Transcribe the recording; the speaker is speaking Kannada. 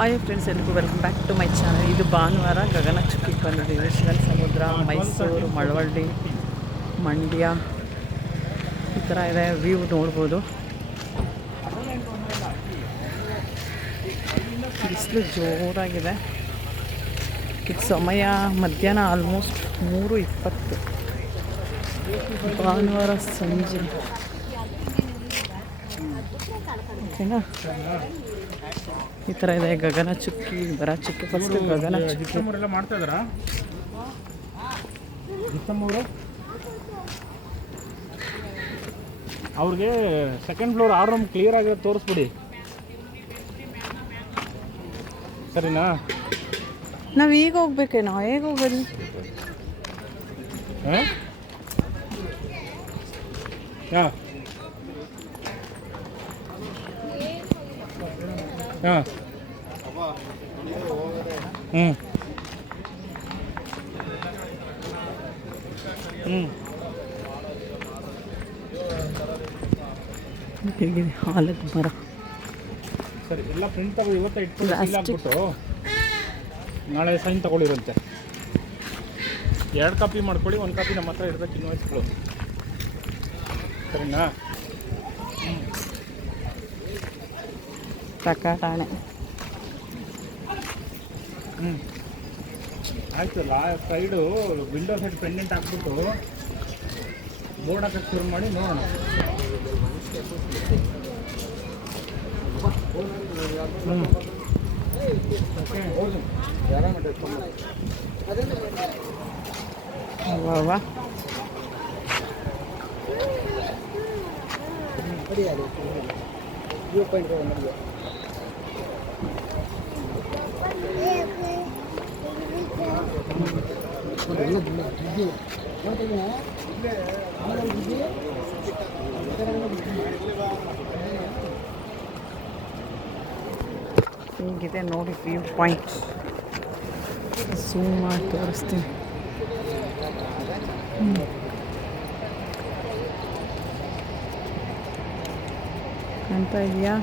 ಹಾಯ್ ಫ್ರೆಂಡ್ಸ್, ಎಲ್ರಿಗೂ welcome back to my channel. ಇದು ಭಾನುವಾರ ಗಗನಚುಕ್ಕಿಗೆ ಬಂದಿದ್ದೀವಿ. ಶಿವನ ಸಮುದ್ರ, ಮೈಸೂರು, ಮಳವಳ್ಳಿ, ಮಂಡ್ಯ ಈ ಥರ ಇದೆ. ವ್ಯೂ ನೋಡ್ಬೋದು. ಬಿಸಿಲು ಜೋರಾಗಿದೆ. ಇದು ಸಮಯ ಮಧ್ಯಾಹ್ನ ಆಲ್ಮೋಸ್ಟ್ 3:20 ಭಾನುವಾರ ಸಂಜೆ. ಓಕೆನಾ, ಈ ಥರ ಇದೆ ಗಗನಚುಕ್ಕಿ, ಭರಚುಕ್ಕಿ. ಫಸ್ಟ್ ಗಗನಚುಕ್ಕಿ ಮಾಡ್ತಾ ಇದ್ದಾರಾ? ಅವ್ರಿಗೆ ಸೆಕೆಂಡ್ ಫ್ಲೋರ್ 6 ರೂಮ್ ಕ್ಲಿಯರ್ ಆಗಿ ತೋರಿಸ್ಬಿಡಿ, ಸರಿನಾ? ನಾವು ಈಗ ಹೋಗ್ಬೇಕೇನೋ? ಹೇಗೆ ಹೋಗೋದು? ಹಾಂ, ಹಾಂ, ಹಾಂ, ಹೇಗಿದೆ ಹಾಲದ ಮರ? ಸರಿ, ಎಲ್ಲ ಪ್ರಿಂಟ್ ತಗೋ. ಇವತ್ತು ಇಟ್ಕೊಂಡು ಸೀಲ್ ಹಾಕ್ಬಿಟ್ಟು ನಾಳೆ ಸೈನ್ ತಗೊಳ್ಳಿರಂತೆ. 2 ಕಾಪಿ ಮಾಡ್ಕೊಳ್ಳಿ, 1 ಕಾಪಿ ನಮ್ಮ ಹತ್ರ ಇರಬೇಕು, ಇನ್ವಾಯ್ಸ್ಗಳು, ಸರಿನಾ? ಪ್ರಕಟಣೆ. ಆಯಿತು. ಸೈಡು ವಿಂಡೋ ಸೈಡ್ ಪೆಂಡೆಂಟ್ ಹಾಕ್ಬಿಟ್ಟು ಬೋರ್ಡ್ ಹಾಕಕ್ಕೆ ಶುರು ಮಾಡಿ ನೋಡೋಣ. ವಾ ಹೀಗಿದೆ ನೋಡಿ ವ್ಯೂ ಪಾಯಿಂಟ್. ಝೂಮ್ ಮಾಡಿ ತೋರಿಸ್ತೀನಿ. ಕಾಣ್ತಾ ಇದೆಯಾ?